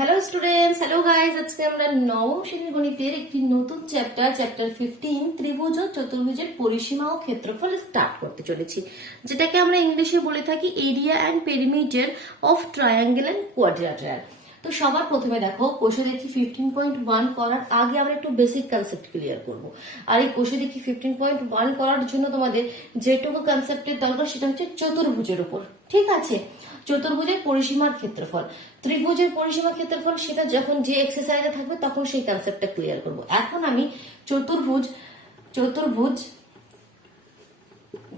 Hello students, hello guys. আজকে আমরা নবম শ্রেণীর গণিতের একটি নতুন চ্যাপ্টার 15 ত্রিভুজ ও চতুর্ভুজের পরিসীমা ও ক্ষেত্রফল স্টার্ট করতে চলেছি, যেটাকে আমরা ইংলিশে বলে থাকি area and perimeter of triangle and quadrilateral. তো সবার প্রথমে দেখো, কোষে দেখি 15.1 করার আগে আমরা একটু বেসিক কনসেপ্ট ক্লিয়ার করব। আর এই কোষে দেখি 15.1 করার জন্য তোমাদের যেটুকু কনসেপ্টের দরকার সেটা হচ্ছে চতুর্ভুজের উপর, ঠিক আছে? চতুর্ভুজের পরিসীমার ক্ষেত্রফল, ত্রিভুজের পরিসীমার ক্ষেত্রফল, সেটা যখন যে এক্সারসাইজে থাকবে তখন সেই কনসেপ্টটা ক্লিয়ার করব। এখন আমি চতুর্ভুজ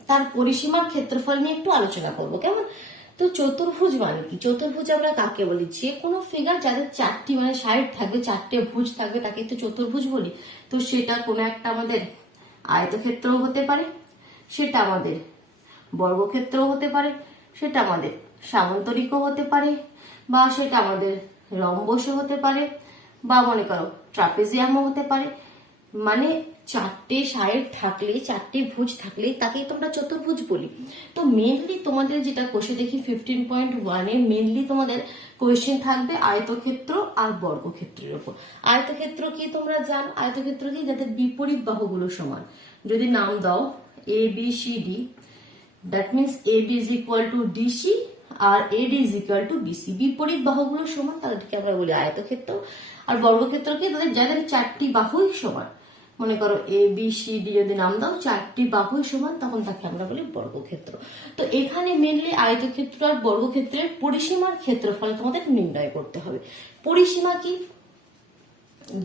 তার পরিসীমার ক্ষেত্রফল নিয়ে একটু আলোচনা করব, কেমন? তো চতুর্ভুজ মানে কি? চতুর্ভুজ আমরা কাকে বলি? যে কোনো ফিগার যাদের চারটি মানে সাইড থাকবে, চারটে ভুজ থাকবে, তাকে তো চতুর্ভুজ বলি। তো সেটা কোনো একটা আমাদের আয়তক্ষেত্রও হতে পারে, সেটা আমাদের বর্গক্ষেত্রও হতে পারে, সেটা আমাদের সামান্তরিকও হতে পারে, বা সেটা আমাদের রম্বসও হতে পারে, বা মনে করো ট্রাপিজিয়ামও হতে পারে। মানে চারটে সাইড থাকলে, চারটে ভুজ থাকলে তাকেই তোমরা চতুর্ভুজ বলি। তো মেনলি তোমাদের যেটা কোষে দেখি 15.1 মেনলি তোমাদের কোয়েশ্চেন থাকবে আয়তক্ষেত্র আর বর্গক্ষেত্রের উপর। আয়তক্ষেত্র কি তোমরা জানো? আয়তক্ষেত্র কি? যাদের বিপরীত বাহুগুলো সমান। যদি নাম দাও A B C D, that means AB is equal to DC আর AD is equal to BC, বিপরীত বাহুগুলো সমান, তাদেরকে আমরা বলি আয়তক্ষেত্র। আর বর্গক্ষেত্রকে যাদের চারটি বাহুই সমান, মনে করো ABCD যদি নাম দাও, চারটি বাহুই সমান, তখন তাকে আমরা বলি বর্গক্ষেত্র। তো এখানে মেনলি আয়তক্ষেত্র আর বর্গক্ষেত্রের পরিসীমার ক্ষেত্রফল তোমাদের নির্ণয় করতে হবে। পরিসীমা কি?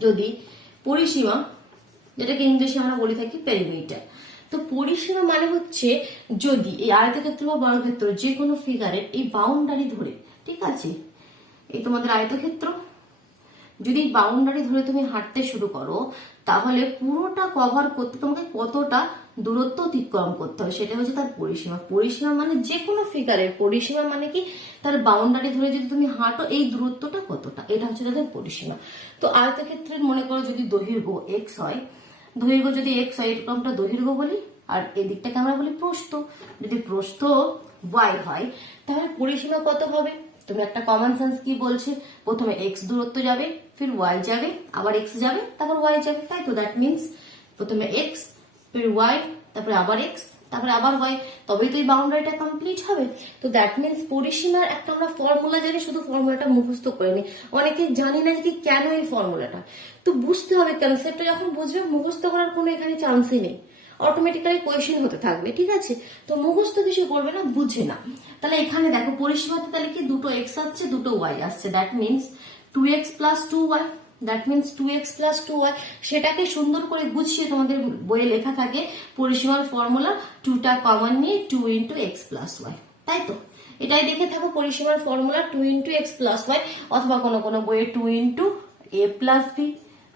যদি পরিসীমা, যেটাকে ইংলিশে আমরা বলে থাকি পেরিমিটার। তো পরিসীমা মানে হচ্ছে যদি এই আয়তক্ষেত্র বা বর্গক্ষেত্র যে কোনো ফিগারের এই বাউন্ডারি ধরে, ঠিক আছে, এই তোমাদের আয়তক্ষেত্র, যদি বাউন্ডারি ধরে তুমি হাঁটতে শুরু করো, তাহলে পুরোটা কভার করতে তোমাকে কতটা দূরত্ব অতিক্রম করতে হবে, সেটা হচ্ছে তার পরিসীমা। পরিসীমা মানে যে কোনো ফিগারের পরিসীমা মানে কি? তার বাউন্ডারি ধরে যদি তুমি হাঁটো, এই দূরত্বটা কতটা, এটা হচ্ছে তাদের পরিসীমা। তো আয়তক্ষেত্রের মনে করো যদি দৈর্ঘ্য x হয়, দৈর্ঘ্য যদি x হয়, এরকম আমরা দৈর্ঘ্য বলি, আর এই দিকটাকে আমরা বলি প্রস্থ। যদি প্রস্থ y হয়, তাহলে পরিসীমা কত হবে? তুমি একটা কমন সেন্স কি বলছে, প্রথমে x দূরত্ব যাবে, ফির y যাবে, আবার x যাবে, তারপর y যাবে, তাই তো? দ্যাট মিনস প্রথমে x, ফির y, তারপরে আবার x, তারপরে আবার y, তবেই তো এই বাউন্ডারিটা কমপ্লিট হবে। তো দ্যাট মিনস পরিসীমার একটা আমরা ফর্মুলা জানি, শুধু ফর্মুলাটা মুখস্থ করে নি। অনেকে জানি না যে কেন এই ফর্মুলাটা। তো বুঝতে হবে, কনসেপ্টটা যখন বুঝবে, মুখস্থ করার কোনো এখানে চান্সই নেই, অটোমেটিক্যালি কোয়েশ্চেন হতে থাকবে, ঠিক আছে? তো মুখস্থ কিছু করবে না, বুঝে না। তাহলে এখানে দেখো পরিসীমাতে তাহলে কি দুটো x আসছে, দুটো y আসছে, that means 2x plus 2y, that means 2x plus 2y। সেটাকে সুন্দর করে গুছিয়ে তোমাদের বইয়ে লেখা থাকে পরিসীমার ফর্মুলা, 2টা কমন নিয়ে 2 into x plus y, তাই তো? এটাই দেখে থাকো পরিসীমার formula 2 into x plus y, অথবা কোনো কোনো বইয়ে 2 into a plus b,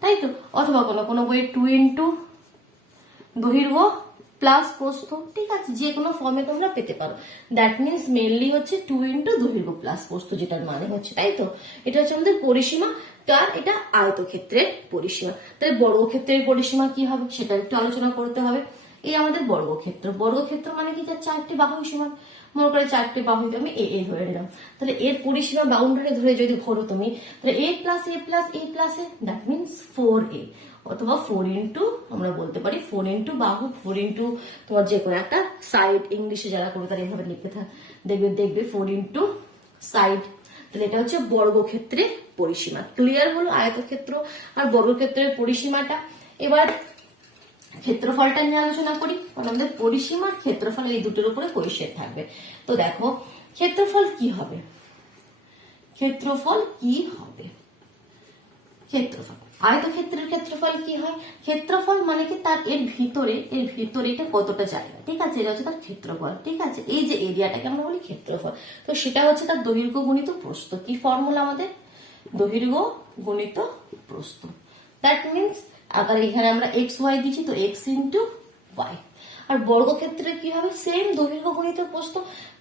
তাই তো? অথবা কোনো কোনো বইয়ে 2 into দৈর্ঘ্য প্লাস প্রস্থ, ঠিক আছে? যে কোনো ফর্মে তোমরা পেতে পারো। দ্যাট মিনস মেনলি হচ্ছে 2 into দৈর্ঘ্য প্লাস প্রস্থ, যেটার মানে হচ্ছে, তাই তো? এটা হচ্ছে আমাদের পরিসীমা। তার এটা আয়তক্ষেত্রের পরিসীমা। তাহলে বর্গক্ষেত্রের পরিসীমা কি হবে সেটা একটু আলোচনা করতে হবে। এই আমাদের বর্গক্ষেত্র, বর্গক্ষেত্র মানে কি? যার চারটি বাহু সমান। মনে করে চারটি বাহুকে আমি এ ধরে নিলাম, তাহলে এর পরিসীমা বাউন্ডারি ধরে যদি ঘোরো তুমি, তাহলে a plus a plus a plus a, that means 4a, অথবা 4 into আমরা বলতে পারি 4 into বাহু, 4 into তোমার যে কোনো একটা সাইড, ইংলিশে যারা করবে তারা এইভাবে লিখতে দেখবে 4 into সাইড। তাহলে এটা হচ্ছে বর্গক্ষেত্রের পরিসীমা। ক্লিয়ার হলো আয়তক্ষেত্র আর বর্গক্ষেত্রের পরিসীমাটা। এবার ক্ষেত্রফলটা নিয়ে আলোচনা করি, কারণ আমাদের পরিসীমার ক্ষেত্রফল এই দুটোর উপরে কোয়েশ্চেন থাকবে। তো দেখো ক্ষেত্রফল কি হবে, ক্ষেত্রফল কি হবে? ক্ষেত্রফল, আয়তক্ষেত্রের ক্ষেত্রফল কি হয়? ক্ষেত্রফল মানে কি তার এর ভিতরে এটা কতটা জায়গা, ঠিক আছে? এটা হচ্ছে তার ক্ষেত্রফল, ঠিক আছে? এই যে এরিয়াটাকে আমরা বলি ক্ষেত্রফল। তো সেটা হচ্ছে তার দৈর্ঘ্য গুণিত প্রস্থ। কি ফর্মুলা আমাদের? দৈর্ঘ্য গুণিত প্রস্থ। দ্যাট মিনস আবার এখানে আমরা এক্স ওয়াই দিচ্ছি, তো এক্স ইন্টু ওয়াই। আর বর্গক্ষেত্রে কি হবে? সেম দৈর্ঘ্য গুণিত প্রস্থ,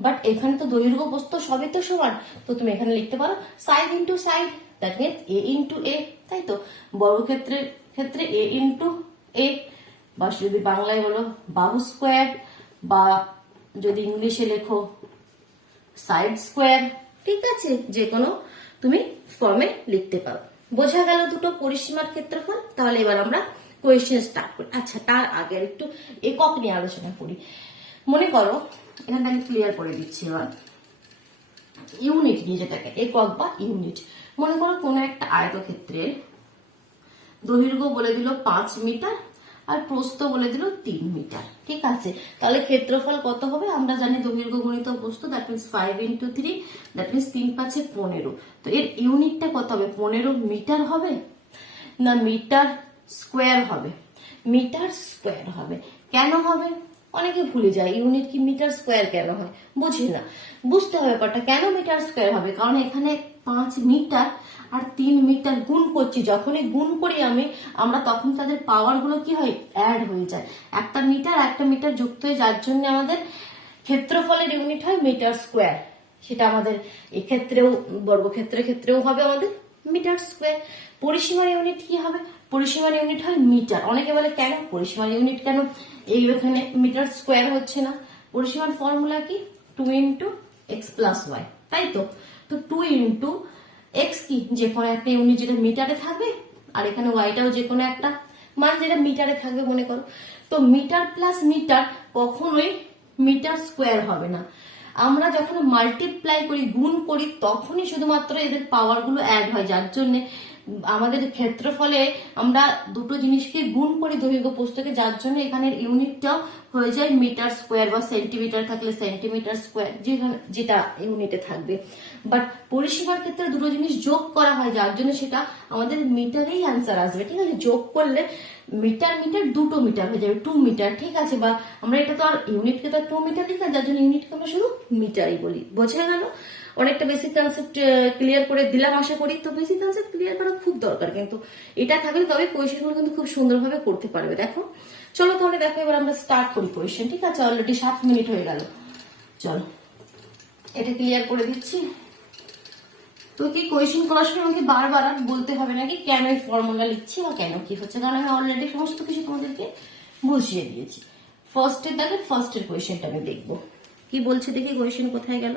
বাট এখানে তো দৈর্ঘ্য প্রস্থ সবই তো সমান। তো তুমি এখানে লিখতে পারো side into side, that means A into A, তাই তো? বর্গক্ষেত্রের ক্ষেত্রে এ ইন্টু এ, বা যদি বাংলায় বলো বাহু স্কোয়ার, বা যদি ইংলিশে লেখো সাইড স্কোয়ার, ঠিক আছে? যে কোনো তুমি ফর্মে লিখতে পারো। বোঝা গেল দুটো পরিসীমার ক্ষেত্রফল। তাহলে এবার আমরা কোয়েশ্চেন স্টার্ট করি। আচ্ছা, তার আগে একটু একক নিয়ে আলোচনা করি। মনে করো, এখানটা আমি ক্লিয়ার করে দিচ্ছি এবার, ইউনিট নিয়ে, যেটাকে একক বা ইউনিট। মনে করো কোনো একটা আয়তক্ষেত্রের দৈর্ঘ্য বলে দিল 5 মিটার আর প্রস্থ বলে দিল 3 মিটার। ঠিক আছে, তাহলে ক্ষেত্রফল কত হবে? আমরা জানি দৈর্ঘ্য গুণিত প্রস্থ, দ্যাট মিনস 5 × 3, দ্যাট মিনস 3 × 5 = 15। তো এর ইউনিটটা কত হবে? 15 মিটার হবে না মিটার স্কোয়ার হবে? মিটার স্কোয়ার হবে। কেন হবে? অনেকে ভুলে যায় ইউনিট কি মিটার স্কোয়ার কেন হয়, বুঝি না। বুঝতে হবে ব্যাপারটা, কেন মিটার স্কোয়ার হবে? কারণ এখানে 5 মিটার আর 3 মিটার গুণ করছি, যখনই গুণ করি আমরা তখন তাদের পাওয়ার গুলো কি হয়? অ্যাড হয়ে যায়। একটা মিটার যুক্ত হয়ে, যার জন্য আমাদের ক্ষেত্রফলের ইউনিট হয় মিটার স্কোয়ার। সেটা আমাদের এক্ষেত্রেও, বর্গক্ষেত্রের ক্ষেত্রেও হবে আমাদের মিটার স্কোয়ার। পরিসীমার ইউনিট কি হবে? পরিসীমার ইউনিট হয় মিটার। অনেকে বলে কেন পরিসীমার ইউনিট কেন এই এখানে মিটার স্কোয়ার হচ্ছে না? পরিসীমার ফর্মুলা কি? 2 × x + y, তাই তো? তো 2 × x কি? যে কোনো একটা ইউনিট যেটা মিটারে থাকবে, আর এখানে ওয়াইটাও যে কোনো একটা মান যেটা মিটারে থাকবে মনে করো। তো মিটার প্লাস মিটার কখনোই মিটার স্কোয়ার হবে না। আমরা যখন মাল্টিপ্লাই করি, গুণ করি, তখনই শুধুমাত্র এদের পাওয়ার গুলো অ্যাড হয়, যার জন্য আমাদের ক্ষেত্রফলে আমরা দুটো জিনিসকে গুণ করি, দৈর্ঘ্য প্রস্থকে, যার জন্য এখানের ইউনিটটাও হয়ে যায় মিটার স্কোয়ার, বা সেন্টিমিটার থাকলে সেন্টিমিটার স্কোয়ার, যেটা ইউনিটে থাকবে। বাট পরিসীমার ক্ষেত্রে দুটো জিনিস যোগ করা হয়, যার জন্য সেটা আমাদের মিটারেই অ্যান্সার আসবে। ঠিক আছে, যোগ করলে মিটার দুটো মিটার হয়ে যাবে, 2 মিটার। ঠিক আছে, বা আমরা এটা তো আর ইউনিটকে তো 2 মিটার লিখি না, যার জন্য ইউনিটকে আমরা শুধু মিটারই বলি। বোঝা গেল? অনেকটা বেসিক কনসেপ্ট ক্লিয়ার করে দিলাম আশা করি। তো বেসিক কনসেপ্ট ক্লিয়ার করা খুব দরকার, কিন্তু এটা থাকলে তবে কোয়েশ্চেন গুলো কিন্তু খুব সুন্দরভাবে করতে পারবে। দেখো, চলো তাহলে দেখো এবার আমরা স্টার্ট করি কোয়েশ্চেন। ঠিক আছে, অলরেডি 7 মিনিট হয়ে গেল। চলো এটা ক্লিয়ার করে দিচ্ছি। তো কি কোয়েশ্চেন করার সময় আমাকে বারবার বলতে হবে নাকি কেন এই ফর্মুলা লিখছি বা কেন কি হচ্ছে, কারণ আমি অলরেডি সমস্ত কিছু তোমাদেরকে বুঝিয়ে দিয়েছি। ফার্স্টের কোয়েশ্চেনটা আমি দেখবো কি বলছে, দেখি কোয়েশ্চেন কোথায় গেল।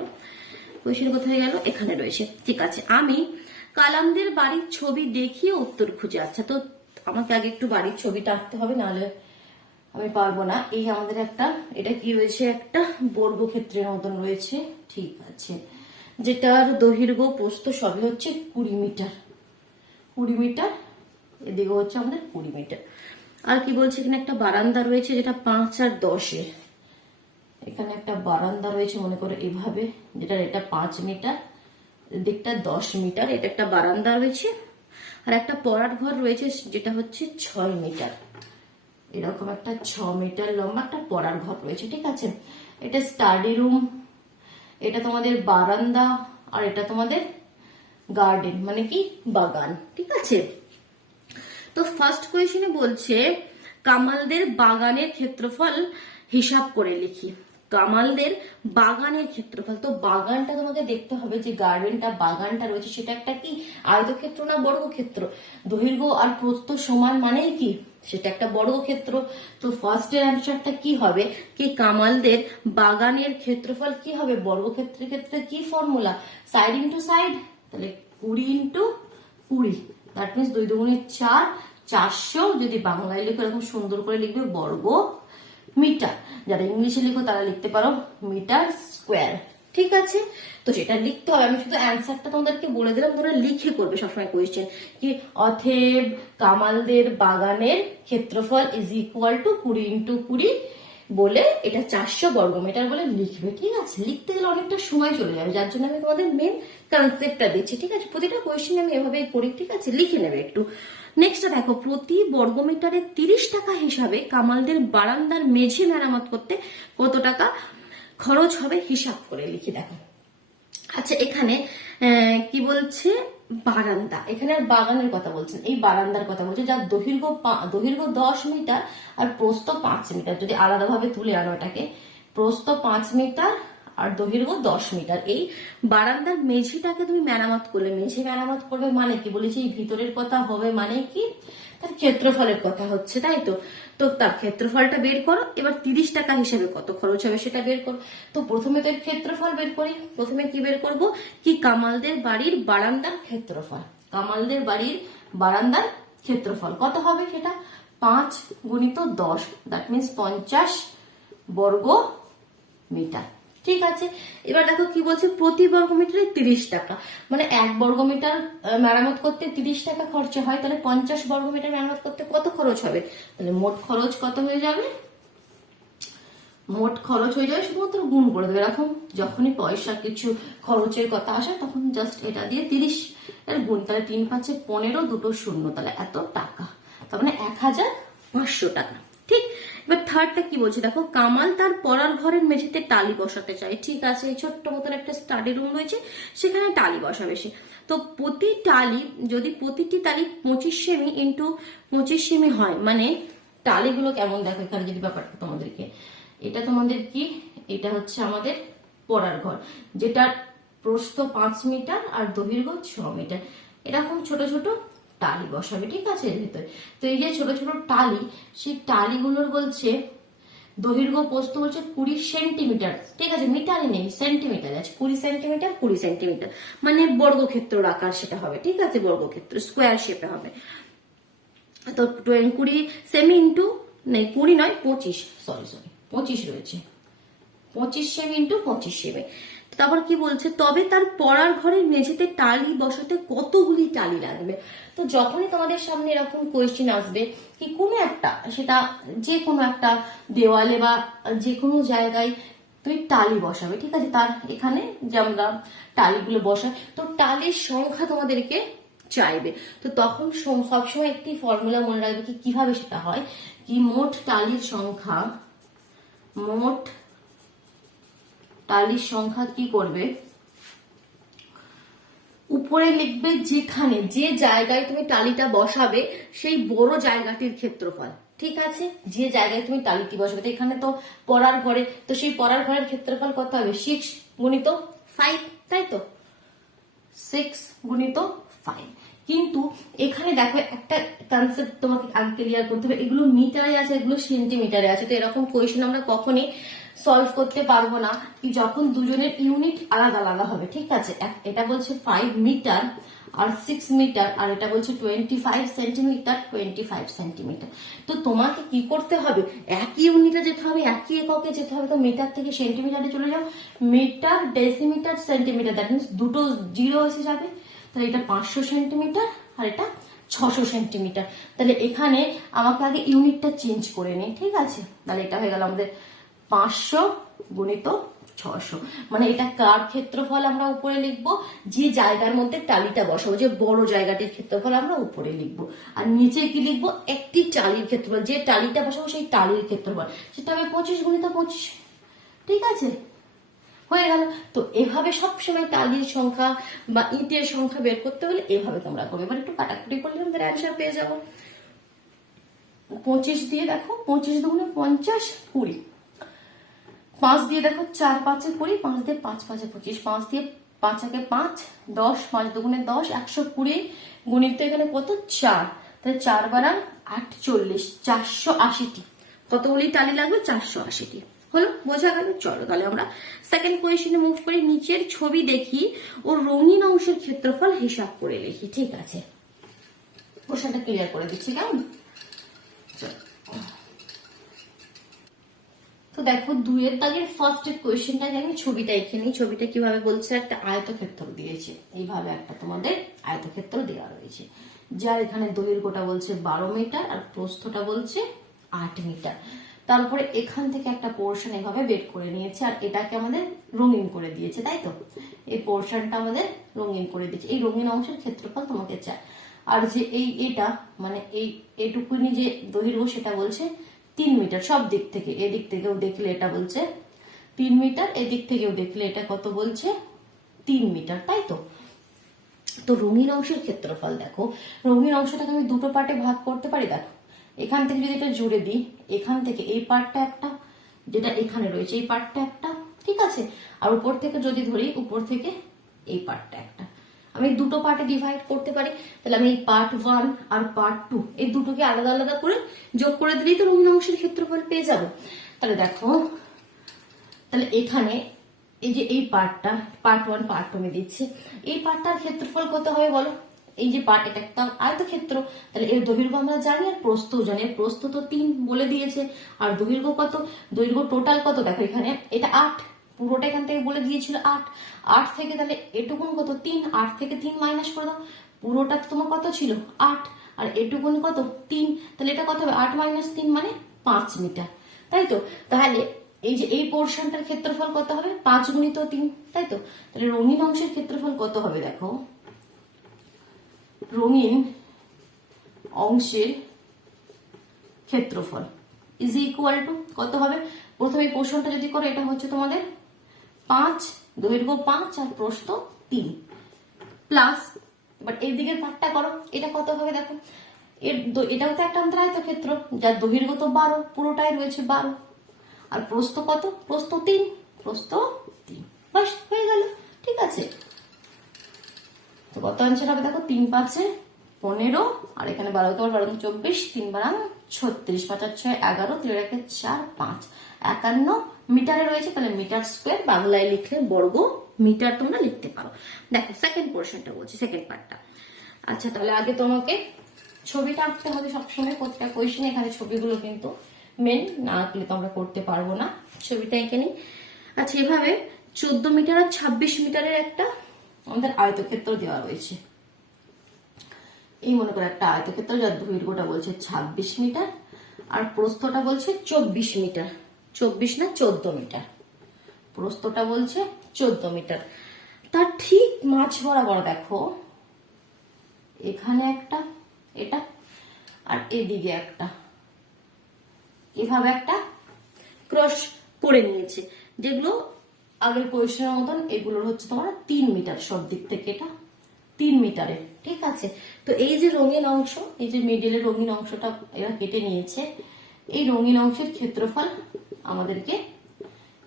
এখানে রয়েছে। ঠিক আছে, আমি কালামদের বাড়ির ছবি দেখিয়ে উত্তর খুঁজে। আচ্ছা, তো আমাকে আগে একটু বাড়ির ছবিটা আঁকতে হবে, নাহলে আমি পারবো না। এই আমাদের এটা কি রয়েছে? একটা বর্গক্ষেত্রের মতন রয়েছে। ঠিক আছে, যেটার দৈর্ঘ্য প্রস্থ সবই হচ্ছে 20 মিটার। 20 মিটার, এদিকে হচ্ছে আমাদের 20 মিটার। আর কি বলছে? এখানে একটা বারান্দা রয়েছে, যেটা 5 আর 10-এর। এখানে একটা বারান্দা রয়েছে মনে করো এভাবে, যেটা এটা 5 মিটার, দিকটা 10 মিটার। এটা একটা বারান্দা রয়েছে, আর একটা পড়ার ঘর রয়েছে, যেটা হচ্ছে 6 মিটার। এরকম একটা 6 মিটার লম্বা একটা পড়ার ঘর রয়েছে। ঠিক আছে, এটা স্টাডি রুম, এটা তোমাদের বারান্দা, আর এটা তোমাদের গার্ডেন, মানে কি বাগান। ঠিক আছে, তো ফার্স্ট কোয়েশ্চেনে বলছে কামালদের বাগানের ক্ষেত্রফল হিসাব করে লিখি। কামালদের বাগানের ক্ষেত্রফল, তো বাগানটা তোমাকে দেখতে হবে, যে গার্ডেনটা বাগানটা রয়েছে সেটা একটা কি আয়তক্ষেত্র না বর্গক্ষেত্র? দৈর্ঘ্য আর প্রস্থ সমান মানেই কি সেটা একটা বর্গক্ষেত্র। তো ফার্স্টের অ্যান্সারটা কি হবে? কি কামালদের বাগানের ক্ষেত্রফল কি হবে? বর্গক্ষেত্রের ক্ষেত্রে কি ফর্মুলা? সাইড ইন্টু সাইড, তাহলে 20 × 20, দ্যাট মিনস 2 × 2 = 4, 400। যদি বাংলায় লিখো এরকম সুন্দর করে লিখবে বর্গ মিটার। যারা ইংলিশে লিখো তারা লিখতে পারো মিটার স্কোয়ার। ঠিক আছে, তো যেটা লিখতে হবে, আমি শুধু অ্যান্সারটা তোমাদেরকে বলে দিলাম, তোমরা লিখে করবে সবসময় কোয়েশ্চেন কি অতএব কামালদের বাগানের ক্ষেত্রফল = 20 × 20 বলে এটা 400 বর্গমিটার বলে লিখবে। ঠিক আছে, লিখতে গেলে অনেকটা সময় চলে যাবে, যার জন্য আমি তোমাদের মেন কনসেপ্টটা দিচ্ছি। ঠিক আছে, প্রতিটা কোয়েশ্চেন আমি এভাবেই করি। ঠিক আছে, লিখে নেবে একটু। নেক্সট দেখো, প্রতি বর্গমিটারে 30 টাকা হিসাবে কামালদের বারান্দার মেঝে মেরামত করতে কত টাকা খরচ হবে হিসাব করে লিখি। দেখো, আচ্ছা এখানে কি বলছে? বারান্দা, এখানে আর বাগানের কথা বলছেন, এই বারান্দার কথা বলছে, যার দৈর্ঘ্য 10 মিটার আর প্রস্থ 5 মিটার। যদি আলাদাভাবে তুলে আনো এটাকে, প্রস্থ 5 মিটার আর দৈর্ঘ্য 10 মিটার। এই বারান্দার মেঝেটাকে তুমি মেরামত করলে, মেঝে মেরামত করবে মানে কি বলেছি, এই ভিতরের কথা হবে মানে কি, তার ক্ষেত্রফলের কথা হচ্ছে, তাই তো। তো তার ক্ষেত্রফলটা বের করো। এবার 30 টাকা হিসেবে কত খরচ হবে সেটা বের করো। তো প্রথমে তো এর ক্ষেত্রফল বের করি। প্রথমে কি বের করব, কি কামালদের বাড়ির বারান্দার ক্ষেত্রফল। কামালদের বাড়ির বারান্দার ক্ষেত্রফল কত হবে সেটা 5 গুণিত 10, দ্যাট মিনস 50 বর্গ মিটার। ঠিক আছে, এবার দেখো কি বলছে, প্রতি বর্গ মিটারে 30 টাকা, মানে 1 বর্গ মিটার মেরামত করতে 30 টাকা খরচা হয়, তাহলে 50 বর্গ মিটার মেরামত করতে কত খরচ হবে, তাহলে মোট খরচ কত হয়ে যাবে, মোট খরচ হয়ে যাবে, শুধুমাত্র গুণ করে দেবে। এরকম যখনই পয়সা কিছু খরচের কথা আসে তখন জাস্ট এটা দিয়ে 30 এর গুণ, তাহলে 3 5 15, দুটো শূন্য, তাহলে এত টাকা, তার মানে 1500 টাকা। ঠিক, এবার থার্ডটা কি বলছে দেখো, কামাল তার পড়ার ঘরের মেঝেতে টালি বসাতে চায়। ঠিক আছে, এই ছোট্ট মতন একটা স্টাডি রুম রয়েছে, সেখানে টালি বসাবে সে। তো প্রতি টালি, যদি প্রতিটি টালি 25 সেমি ইন্টু 25 সেমি হয়, মানে টালিগুলো কেমন দেখো এখানে যদি ব্যাপারটা তোমাদেরকে, এটা তোমাদের কি, এটা হচ্ছে আমাদের পড়ার ঘর, যেটা প্রস্থ 5 মিটার আর দৈর্ঘ্য 6 মিটার। এরকম ছোট ছোট টালি বসাবে, ঠিক আছে এর ভিতরে। তো এই যে ছোট ছোট টালি, সেই টালিগুলোর বলছে দৈর্ঘ্য প্রস্থ বলছে 20 সেন্টিমিটার। ঠিক আছে, মিটারে নেই, সেন্টিমিটার আছে, 20 সেন্টিমিটার 20 সেন্টিমিটার, মানে বর্গক্ষেত্র আকার সেটা হবে। ঠিক আছে, বর্গক্ষেত্র স্কোয়ার শেপে হবে। তো 20 সেমি ইন্টু, নেই 20 নয় 25, সরি 25 রয়েছে, 25 সেমি ইন্টু 25 সেমি। তারপর কি বলছে, তবে তার পড়ার ঘরের মেঝেতে টালি বসাতে কতগুলি টালি লাগবে। তো যখনই তোমাদের সামনে এরকম কোয়েশ্চেন আসবে কি কোনো একটা, সেটা যে কোনো একটা দেওয়ালে বা যে কোনো জায়গায় তুমি টালি বসাবে, ঠিক আছে, তার এখানে যে আমরা টালিগুলো বসাই, তো টালির সংখ্যা তোমাদেরকে চাইবে। তো তখন সবসময় একটি ফর্মুলা মনে রাখবে, কি কিভাবে সেটা হয়, কি মোট টালির সংখ্যা, মোট টালির সংখ্যা কি করবে, উপরে লিখবে যেখানে, যে জায়গায় তুমি টালিটা বসাবে সেই বড় জায়গাটির ক্ষেত্রফল। ঠিক আছে, যে জায়গায় তুমি টালিটি বসাবে, তো এখানে তো পড়ার ঘরে, তো সেই পড়ার ঘরের ক্ষেত্রফল কত হবে 6 গুণিত 5, তাই তো 6 গুণিত 5। কিন্তু এখানে দেখো একটা কনসেপ্ট তোমাকে আগে ক্লিয়ার করতে হবে, এগুলো মিটারে আছে, এগুলো সেন্টিমিটারে আছে। তো এরকম কোয়েশ্চেন আমরা কখনই সলভ করতে পারবো না কি যখন দুজনের ইউনিট আলাদা আলাদা হবে। ঠিক আছে, এটা বলছে 5 মিটার আর 6 মিটার, আর এটা বলছে 25 সেন্টিমিটার 25 সেন্টিমিটার। তো তোমাকে কি করতে হবে, একই ইউনিটে যেতে হবে, একই এককে যেতে হবে। তো মিটার থেকে সেন্টিমিটারে চলে যাও, metre decimetre centimetre, that means দুটো জিরো এসে যাবে। তাহলে এটা 500 সেন্টিমিটার আর এটা 600 সেন্টিমিটার। তাহলে এখানে আমাকে আগে ইউনিটটা চেঞ্জ করে নিই। ঠিক আছে, তাহলে এটা হয়ে গেল আমাদের 500 গুণিত 600, মানে এটা কার ক্ষেত্রফল আমরা উপরে লিখবো, যে জায়গার মধ্যে টালিটা বসাবো, যে বড় জায়গাটির ক্ষেত্রফল আমরা উপরে লিখবো, আর নিচে কি লিখবো, একটি টালির ক্ষেত্রফল, যে টালিটা বসাবো সেই টালির ক্ষেত্রফল, সেটা হবে 25 গুণিত 25। ঠিক আছে, হয়ে গেল। তো এভাবে সবসময় টালির সংখ্যা বা ইটের সংখ্যা বের করতে হলে এভাবে তোমরা করবে। এবার একটু কাটাকুটি করলে আমাদের অ্যান্সার পেয়ে যাবো। 25 দিয়ে দেখো, 25 দুগুণে 50, 20, 5 দিয়ে দেখো 4 5 20, 5 দিয়ে 5 5 25, 5 দিয়ে 5 একে 5, 10, 5 দুগুণে 10, 120 গুণিত এখানে কত 4, তাহলে 4 বারা 48, 480টি। কতগুলি টালি লাগবে, 480টি। হলো, বোঝা গেল। চলো তাহলে আমরা সেকেন্ড কোয়েশ্চনে মুভ করি। নিচের ছবি দেখি ও রঙিন অংশের ক্ষেত্রফল হিসাব করে লিখি। ঠিক আছে, কোশ্চেনটা ক্লিয়ার করে দিচ্ছি, কেমন। তো দেখো 2 এর দাগের ফার্স্ট কোয়েশ্চেনটা, আমি ছবিটা এখানে, ছবিটা কিভাবে বলছে, একটা আয়তক্ষেত্র দিয়েছে, এইভাবে একটা তোমাদের আয়তক্ষেত্র দেওয়া রয়েছে, যার এখানে দৈর্ঘ্যটা বলছে 12 মিটার আর প্রস্থটা বলছে 8 মিটার। তারপরে এখান থেকে একটা পোর্শন এভাবে বের করে নিয়েছে, আর এটাকে আমাদের রঙিন করে দিয়েছে, তাই তো, এই পোর্শনটা আমাদের রঙিন করে দিয়েছে। এই রঙিন অংশের ক্ষেত্রফল তোমাকে চায়। আর যে এটা মানে এইটুকুনি যে দৈর্ঘ্য সেটা বলছে 3 মিটার, সব দিক থেকে, এদিক থেকেও দেখলে এটা বলছে 3 মিটার, এদিক থেকেও দেখলে এটা কত বলছে 3 মিটার, তাই তো। তো রঙিন অংশের ক্ষেত্রফল দেখো, রঙিন অংশটাকে আমি দুটো পার্টে ভাগ করতে পারি। দেখো এখান থেকে যদি এটা জুড়ে দিই, এখান থেকে এই পার্টটা একটা, যেটা এখানে রয়েছে এই পার্টটা একটা, ঠিক আছে। আর উপর থেকে যদি ধরি, উপর থেকে এই পার্টটা একটা আমি দুটো পার্টে ডিভাইড করতে পারি। তাহলে আমি এই পার্ট 1 আর পার্ট 2 এই দুটোকে আলাদা আলাদা করে যোগ করে দিলেই তো রঙিন অংশের ক্ষেত্রফল পেয়ে যাবো। তাহলে দেখো, তাহলে এখানে এই যে এই পার্টটা, পার্ট 1 পার্ট 2 আমি দিচ্ছি, এই পার্টটার ক্ষেত্রফল কত হবে বলো? এই যে পার্ট, এটা একটা আয়তক্ষেত্র, তাহলে এর দৈর্ঘ্য আমরা জানি আর প্রস্থ জানি। প্রস্থ তো 3 বলে দিয়েছে, আর দৈর্ঘ্য কত? দৈর্ঘ্য টোটাল কত দেখো এখানে, এটা 8, পুরোটা এখান থেকে বলে দিয়েছিল 8। 8 থেকে তাহলে এটুকুন কত? 3। 8 থেকে 3 মাইনাস করে দাও, পুরোটা তোমার কত ছিল? 8। আর এটুকুন কত? 3। তাহলে এটা কত হবে? 8 মাইনাস 3 মানে 5 মিটার, তাই তো? তাহলে এই যে এই পোর্শনটার ক্ষেত্রফল কত হবে? 5 গুণিত 3, তাই তো? তাহলে রঙিন অংশের ক্ষেত্রফল কত হবে দেখো, রঙিন অংশের ক্ষেত্রফল ইজ ইকুয়াল টু কত হবে? প্রথমে পোর্শনটা যদি করো, এটা হচ্ছে তোমাদের 5, দৈর্ঘ্য 5 আর প্রস্থ 3 প্লাস, এবার এই দিকের পার্টটা করো, এটা কত হবে দেখো, এটাও তো একটা আয়তক্ষেত্র যার দৈর্ঘ্য তো 12, পুরোটাই রয়েছে 12, আর প্রস্থ কত? প্রস্থ 3, প্রস্থ 3, বাস হয়ে গেল। ঠিক আছে, তো কত আনসার হবে দেখো, 3 5 15, আর এখানে 12 কে 12 24, 3 12 36, 5 আর 6 11, 3 1 4 5, 51 মিটারে রয়েছে। তাহলে মিটার স্কোয়ার বাংলায় লিখলে বর্গ মিটার তোমরা লিখতে পারো। দেখো সেকেন্ড পোর্শনটা বলছি, সেকেন্ড পার্টটা। আচ্ছা, তাহলে আগে তোমাকে ছবিটা আঁকতে হবে সবসময় প্রত্যেকটা কোয়েশ্চেনে, এখানে ছবিগুলো কিন্তু মেন, না আঁকলে তো আমরা করতে পারবো না। ছবিটা এঁকে নিই। আচ্ছা, এভাবে 14 মিটার আর 26 মিটারের একটা আমাদের আয়তক্ষেত্র দেওয়া রয়েছে। এই মনে করো একটা আয়তক্ষেত্র যার দৈর্ঘ্যটা বলছে 26 মিটার আর প্রস্থটা বলছে 24 মিটার, 24 না 14 মিটার, প্রস্থটা বলছে 14 মিটার। তার ঠিক মাঝ বরাবর দেখো এখানে একটা, এটা আর এদিকে একটা, এভাবে একটা ক্রস করে নিয়েছে, যেগুলো আগের কোয়েশ্চেনের মতন এগুলোর হচ্ছে তোমার 3 মিটার সব দিক থেকে, এটা 3 মিটারে। ঠিক আছে, তো এই যে রঙিন অংশ, এই যে মিডিলের রঙিন অংশটা এরা কেটে নিয়েছে, এই রঙিন অংশের ক্ষেত্রফল আমাদেরকে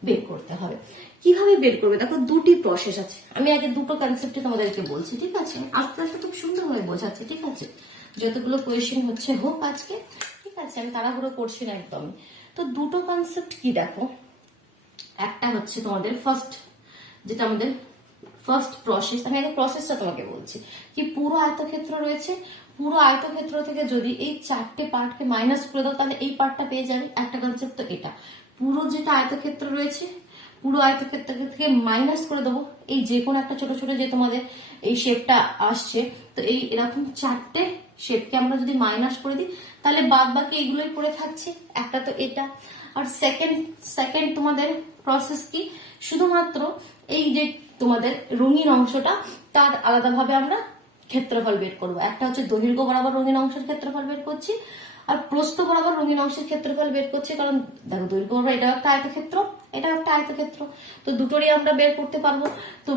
বের করতে হবে। কিভাবে বের করবে দেখো, দুটি প্রসেস আছে। আমি আগে দুটো কনসেপ্টে তোমাদেরকে বলছি, ঠিক আছে? আস্তে আস্তে খুব সুন্দরভাবে বোঝাচ্ছি, ঠিক আছে? যতগুলো কোয়েশ্চেন হচ্ছে হোক আজকে, ঠিক আছে? আমি তাড়াহুড়ো করছি না একদমই। তো দুটো কনসেপ্ট কি দেখো, একটা হচ্ছে তোমাদের ফার্স্ট, যেটা আমাদের ফার্স্ট প্রসেস, আমি আগে প্রসেসটা তোমাকে বলছি। কি পুরো আয়তক্ষেত্র রয়েছে, পুরো আয়তক্ষেত্র থেকে যদি এই 4টে পার্টকে মাইনাস করে দাও, তাহলে এই পার্টটা পেয়ে যাবে। একটা কনসেপ্ট তো এটা, পুরো যেটা আয়তক্ষেত্র রয়েছে, পুরো আয়তক্ষেত্র থেকে মাইনাস করে দেবো এই যে কোনো একটা ছোট ছোট যে তোমাদের এই শেপটা আসছে, তো এই এরকম 4টে শেপকে আমরা যদি মাইনাস করে দিই, তাহলে বাদ বাকি এগুলোই পড়ে থাকছে। একটা তো এটা। আর সেকেন্ড তোমাদের প্রসেস কি, শুধুমাত্র এই যে তোমাদের রঙিন অংশটা তার আলাদাভাবে আমরা ক্ষেত্রফল বের করবো। একটা হচ্ছে দৈর্ঘ্য বরাবর রঙিন অংশের ক্ষেত্রফল বের করছি, আর প্রস্থ বরাবর রঙিন অংশের ক্ষেত্রফল বের করছি। কারণ দেখো দৈর্ঘ্য বরাবর এটাও একটা আয়তক্ষেত্র, এটাও একটা আয়তক্ষেত্র, তো দুটোরই আমরা বের করতে পারবো। তো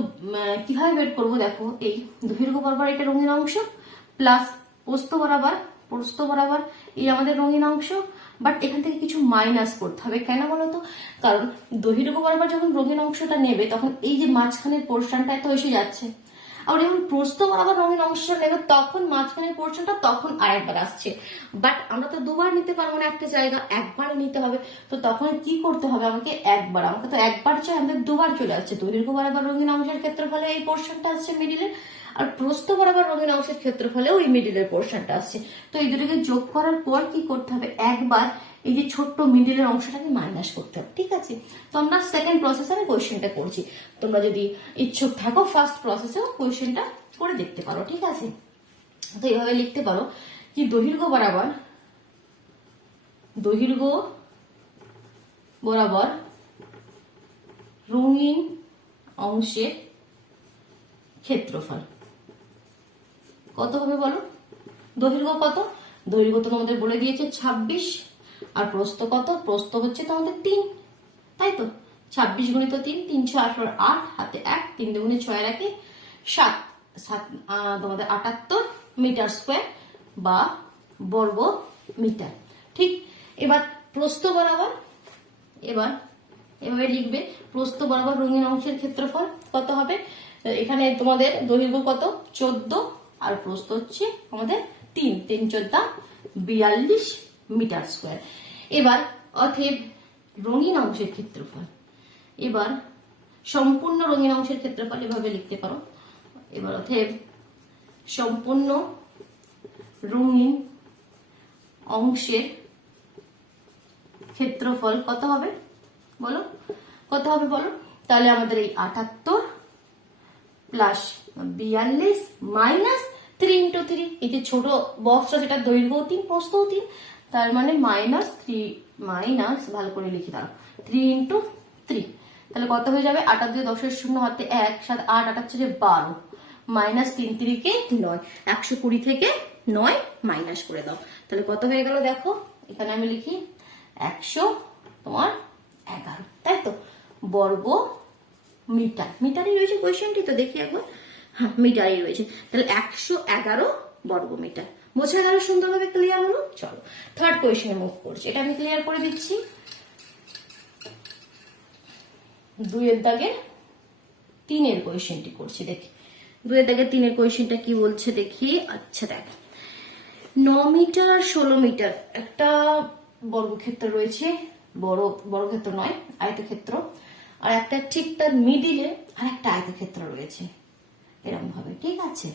কিভাবে বের করবো দেখো, এই দৈর্ঘ্য বরাবর এটা রঙিন অংশ প্লাস প্রস্থ বরাবর এই আমাদের রঙিন অংশ, বাট এখান থেকে কিছু মাইনাস করতে হবে। কেন বলতো, কারণ দৈর্ঘ্য বরাবর যখন রঙিন অংশটা নেবে তখন এই যে মাঝখানের পোর্শনটা এত এসে যাচ্ছে, আবার যখন প্রস্থ বরাবর রঙিন অংশটা নেবে তখন মাঝখানের পোর্শনটা তখন আরেকবার আসছে। বাট আমরা তো দুবার নিতে পারবো না একটা জায়গা, একবার নিতে হবে। তো তখন কি করতে হবে আমাকে, আমাকে তো একবার চাই, আমাদের দুবার চলে আসছে। দৈর্ঘ্য বরাবর রঙিন অংশের ক্ষেত্রফলে এই পোর্শনটা আসছে মিডিলের, আর প্রস্থ বরাবর রঙিন অংশের ক্ষেত্রফলে ওই মিডিলের পোর্শনটা আসছে। তো এই দুটোকে যোগ করার পর কি করতে হবে, একবার এই যে ছোট্ট মিডিলের অংশটাকে মাইনাস করতে হবে। ঠিক আছে, তো আমরা সেকেন্ড প্রসেসে আমি কোয়েশ্চেনটা করছি, তোমরা যদি ইচ্ছুক থাকো ফার্স্ট প্রসেসেও কোয়েশ্চেনটা করে দেখতে পারো। ঠিক আছে, তো এইভাবে লিখতে পারো কি, দৈর্ঘ্য বরাবর রঙিন অংশের ক্ষেত্রফল কত হবে বলো। দৈর্ঘ্য কত, দৈর্ঘ্য তো তোমাদের বলে দিয়েছে 26, আর প্রস্থ কত, প্রস্থ হচ্ছে তোমাদের 3, তাই তো? 26 গুণিত 3, 3 6 18, 8 হাতে 1, 3 দুগুণে 6 রাখে 7, তোমাদের 78 মিটার স্কোয়ার বা বর্গ মিটার। ঠিক, এবার প্রস্থ বরাবর এভাবে লিখবে। প্রস্থ বরাবর রঙিন অংশের ক্ষেত্রফল কত হবে, এখানে তোমাদের দৈর্ঘ্য কত 14 আর প্রস্থ হচ্ছে আমাদের 3, 3 14 42 মিটার স্কোয়ার। এবার অতএব রঙিন অংশের ক্ষেত্রফল, এবার সম্পূর্ণ রঙিন অংশের ক্ষেত্রফল এভাবে লিখতে পারো। এবার অতএব সম্পূর্ণ রঙিন অংশের ক্ষেত্রফল কত হবে বলো, কত হবে বলো। তাহলে আমাদের এই 78 প্লাস 42 মাইনাস 3 ইন্টু 3, এই যে ছোট বক্সটা যেটা দৈর্ঘ্য 3 প্রস্থ 3, তার মানে মাইনাস 3, মাইনাস ভালো করে লিখে দাও 3 ইন্টু 3, তাহলে কত হয়ে যাবে 8 দিয়ে 10 এর শূন্য হাতে 1, 7 8 8 12 মাইনাস 3 3 কে 9, 120 থেকে 9 মাইনাস করে দাও, তাহলে কত হয়ে গেল দেখো। এখানে আমি লিখি 111, তাই তো, বর্গ মিটার। মিটারই রয়েছে কোয়েশ্চেনটি, তো দেখি একবার, হ্যাঁ মিটারই রয়েছে। তাহলে 111 বর্গ মিটার। বোঝা গেল, সুন্দরভাবে ক্লিয়ার হলো। চলো থার্ড কোয়েশ্চেনে মুভ করছি, এটা আমি ক্লিয়ার করে দিচ্ছি। 2 এর দাগের 3 এর কোয়েশ্চেনটি করছি, দেখি 2 এর দাগের 3 এর কোয়েশ্চেনটা কি বলছে দেখি। আচ্ছা দেখো, 9 মিটার আর 16 মিটার একটা বর্গক্ষেত্র রয়েছে, বর্গক্ষেত্র নয় আয়তক্ষেত্র, আর একটা ঠিক তার মিডিলে আর একটা আয়তক্ষেত্র রয়েছে এরকম ভাবে, ঠিক আছে।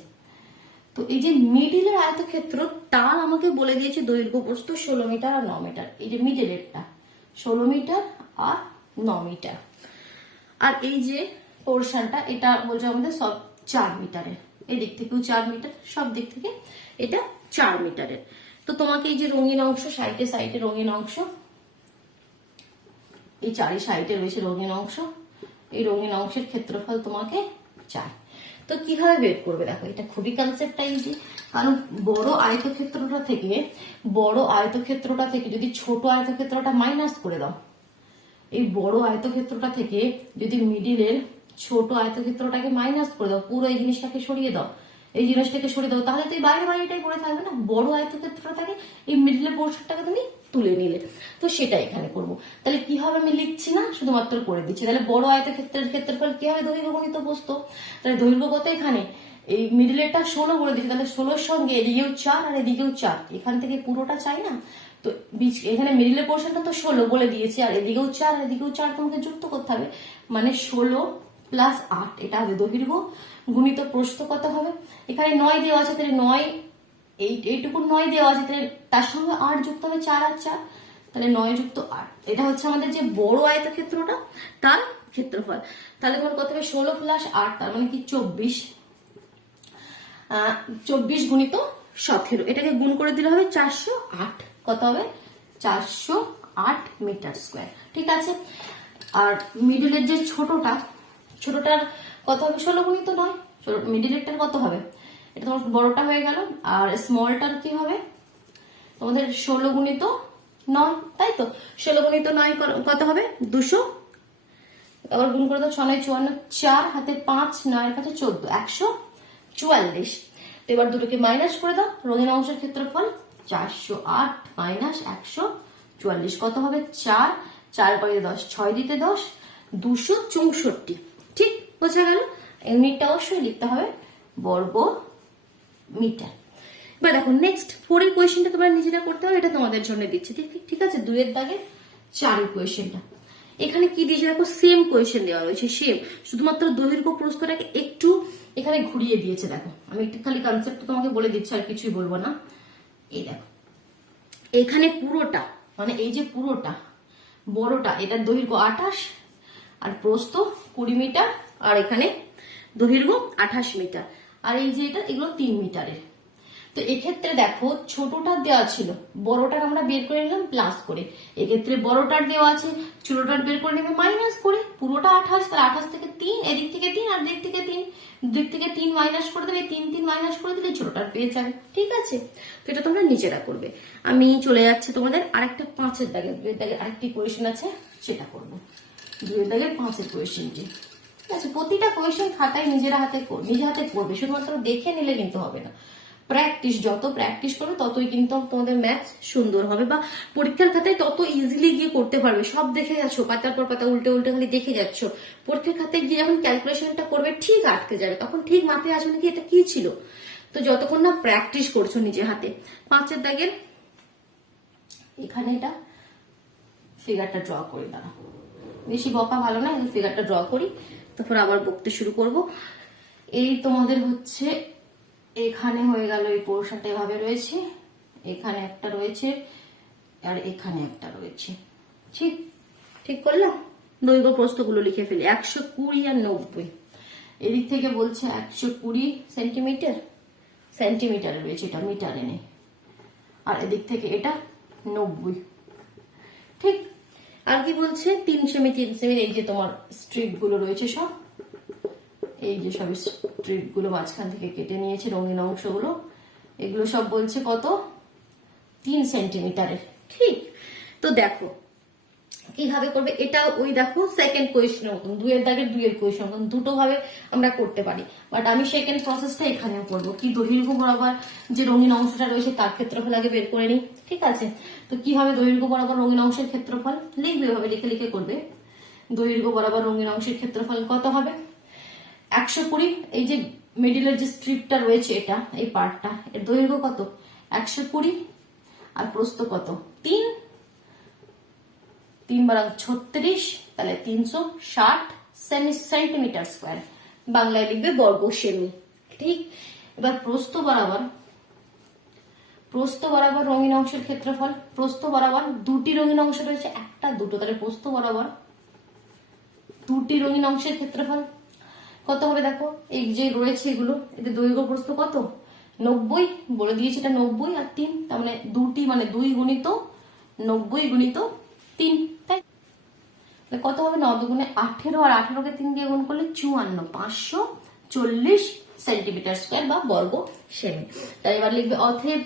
তো এই যে মিডিলের আয়তক্ষেত্র তার আমাকে বলে দিয়েছে দৈর্ঘ্য প্রস্থ 16 মিটার আর 9 মিটার, এই যে মিডিলেরটা 16 মিটার আর 9 মিটার, আর এই যে পোর্শনটা এটা বলছে আমাদের সব 4 মিটারের, এই দিক থেকেও 4 মিটার, সব দিক থেকে এটা 4 মিটারের। তো তোমাকে এই যে রঙিন অংশ, সাইডে সাইডে রঙিন অংশ, এই 4 সাইডে রয়েছে রঙিন অংশ, এই রঙিন অংশের ক্ষেত্রফল তোমাকে চাই। তো কিভাবে বের করবে দেখো, এটা খুবই কনসেপ্টটা ইজি, কারণ বড় আয়তক্ষেত্রটা থেকে যদি ছোট আয়তক্ষেত্রটা মাইনাস করে দাও, এই বড় আয়তক্ষেত্রটা থেকে যদি মিডিলের ছোট আয়তক্ষেত্রটাকে মাইনাস করে দাও, পুরো এই জিনিসটাকে সরিয়ে দাও, এই জিনিসটাকে সরিয়ে দাও, তাহলে তো এই বাইরেটাই পড়ে থাকবে না। বড় আয়তক্ষেত্রটাকে এই মিডিলের পোর্শনটাকে তুমি তুলে নিলে, তো সেটা এখানে করবো। তাহলে কি হবে আমি লিখছি না, শুধুমাত্র করে দিচ্ছি। তাহলে বড় আয়তক্ষেত্রের ক্ষেত্রফল কি হবে, দৈর্ঘ্য গুণিত প্রস্থ। তাহলে দৈর্ঘ্য কত এখানে, এই মিডিলেরটা 16 করে দিচ্ছি, তাহলে 16 এর সঙ্গে এদিকেও 4 আর এদিকেও 4, এখান থেকে পুরোটা চাই না, তো এখানে মিডিলের পোর্শনটা তো 16 বলে দিয়েছি, আর এদিকেও 4 আর এদিকেও 4 তোমাকে যুক্ত করতে হবে, মানে 16 প্লাস 8, এটা হবে দৈর্ঘ্য গুণিত প্রস্থ। কত হবে, এখানে 9 দেওয়া আছে, তাহলে 9 এইটুকু 9 দেওয়া আছে, তাহলে তার সঙ্গে 8 যুক্ত হবে, 4 আর 4, তাহলে 9 যুক্ত 8, এটা হচ্ছে আমাদের যে বড় আয়তক্ষেত্রটা তার ক্ষেত্রফল। তাহলে তোমার কত হবে 16 প্লাস 8, তার মানে কি 24, 24 গুণিত 17, এটাকে গুণ করে দিলে হবে 408, কত হবে 408 মিটার স্কোয়ার, ঠিক আছে। আর মিডিলের যে ছোটটার কত হবে 16 গুণিত 9, মিডিলেরটার কত হবে, এটা তোমার বড়টা হয়ে গেল, আর স্মলটার কি হবে তোমাদের 16 গুণিত 9, তাই তো 16 গুণিত 9 কত হবে 200, আবার গুণ করে দাও, 6 9 54, 4 হাতে 5, 9 এর কাছে 14, 144। তো এবার দুটোকে মাইনাস করে দাও, রঙিন অংশের ক্ষেত্রফল 408 মাইনাস 144 কত হবে 4, 4 বাইরে 10, 6 দিতে 10, 264, ঠিক বোঝা গেল। ইউনিটটা অবশ্যই লিখতে হবে বর্গ মিটার। এবার দেখো নেক্সট 4 এর কোয়েশ্চেনটা তোমরা নিজেরা করতে হবে, এটা তোমাদের জন্য দিচ্ছি, ঠিক আছে। 2 এর দাগে 4 এর কোয়েশ্চেনটা এখানে কি দিয়েছে দেখো, সেম কোয়েশ্চেন দেওয়া রয়েছে, সেম, শুধুমাত্র দৈর্ঘ্য প্রস্থটাকে একটু এখানে ঘুরিয়ে দিয়েছে। দেখো আমি একটু খালি কনসেপ্টটা তোমাকে বলে দিচ্ছি, আর কিছুই বলবো না। এই দেখো এখানে পুরোটা, মানে এই যে পুরোটা বড়টা, এটার দৈর্ঘ্য 28 আর প্রস্থ 20 মিটার, আর এখানে দৈর্ঘ্য 28 মিটার, আর এই যে এটা এগুলো 3 মিটারের। তো এক্ষেত্রে দেখো ছোটটার দেওয়া ছিল, বড়টার আমরা বের করে নিলাম প্লাস করে, এক্ষেত্রে বড়টার দেওয়া আছে, ছোটটার বের করে নেবে মাইনাস করে, পুরোটা 28, তাহলে 28 থেকে 3, এদিক থেকে 3 আর দিক থেকে 3 মাইনাস করে দেবে, 3 3 মাইনাস করে দিলে ছোটটার পেয়ে যাবে, ঠিক আছে। তো এটা তোমরা নিজেরা করবে। আমি চলে যাচ্ছি তোমাদের আরেকটা 5 এর দাগে, 2 এর দাগে আরেকটি কোয়েশ্চেন আছে, সেটা করবো। 2 এর দাগের 5 এর কোয়েশ্চেনটি, ঠিক আছে। প্রতিটা কোয়েশ্চেন খাতায় নিজের হাতে করবে, শুধুমাত্র দেখে নিলে কিন্তু হবে না, প্র্যাকটিস, যত প্র্যাকটিস করবে ততই কিন্তু তোমাদের ম্যাথস সুন্দর হবে, বা পরীক্ষার খাতায় তত ইজিলি গিয়ে করতে পারবে। সব দেখে যাচ্ছ, পাতার পর পাতা উল্টে উল্টে খালি দেখে যাচ্ছ, পরীক্ষার খাতায় গিয়ে যখন ক্যালকুলেশনটা করবে ঠিক আটকে যাবে, তখন ঠিক মাথায় আসবে কি এটা কি ছিল। তো যতক্ষণ না প্র্যাকটিস করছো নিজে হাতে। 5 দাগের এখানে এটা ফিগারটা ড্র করে দাঁড়া, বেশি বকা ভালো না, ফিগারটা ড্র করি তারপর আবার বকতে শুরু করব। এই তোমাদের হচ্ছে এখানে হয়ে গেল, এই পোর্শনটা এভাবে রয়েছে, এখানে একটা রয়েছে আর এখানে একটা রয়েছে, ঠিক ঠিক করলাম। দৈর্ঘ্য প্রস্থগুলো লিখে ফেলি, 120 আর 90। এদিক থেকে বলছে 120 সেন্টিমিটার, সেন্টিমিটারে রয়েছে, এটা মিটারে নেই। আর এদিক থেকে এটা 90, ঠিক। আর কি বলছে 3 সেমি 3 সেমি, এই যে তোমার স্ট্রিপ গুলো রয়েছে সব, এই যে সব স্ট্রিপ গুলো মাঝখান থেকে কেটে নিয়েছে রঙিন অংশগুলো, এগুলো সব বলছে কত 3 সেন্টিমিটারের, ঠিক। তো দেখো কিভাবে করবে এটা, ওই দেখো সেকেন্ড কোয়েশ্চেনের মতন 2 এর দাগের 2 এর কোয়েশ্চেন মতন দুটো ভাবে আমরা করতে পারি, বাট আমি সেকেন্ড প্রসেসটা এখানেও করবো। কি দৈর্ঘ্য বরাবর যে রঙিন অংশটা রয়েছে তার ক্ষেত্রফল আগে বের করে নিই, ঠিক আছে। তো কিভাবে দৈর্ঘ্য বরাবর রঙিন অংশের ক্ষেত্রফল লিখবে, এভাবে লিখে লিখে করবে। দৈর্ঘ্য বরাবর রঙিন অংশের ক্ষেত্রফল কত হবে 120, এই যে মিডিলের যে স্ট্রিপটা রয়েছে এটা, এই পার্টটা, এর দৈর্ঘ্য কত 120 আর প্রস্থ কত 3, 3 বারা 36, তাহলে 360 সেন্টিমিটার স্কোয়ার, বাংলায় লিখবে বর্গ সেমি, ঠিক। এবার প্রস্থ বরাবর রঙিন অংশের ক্ষেত্রফল, প্রস্থ বরাবর দুটি রঙিন অংশ রয়েছে, একটা দুটো, তাহলে প্রস্থ বরাবর দুটি রঙিন অংশের ক্ষেত্রফল কত হবে দেখো, এই যে রয়েছে এগুলো, এদের দৈর্ঘ্য প্রস্থ কত 90, বলে দিয়েছে এটা 90 আর 3, তার মানে দুটি মানে 2 গুণিত 90 গুণিত 3, তাই কত হবে 9 দুগুণে 18, আর 18 কে 3 দিয়ে গুণ করলে 54, 540 সেন্টিমিটার স্কোয়ার বা বর্গ সেমি। তাই এবার লিখবে অতএব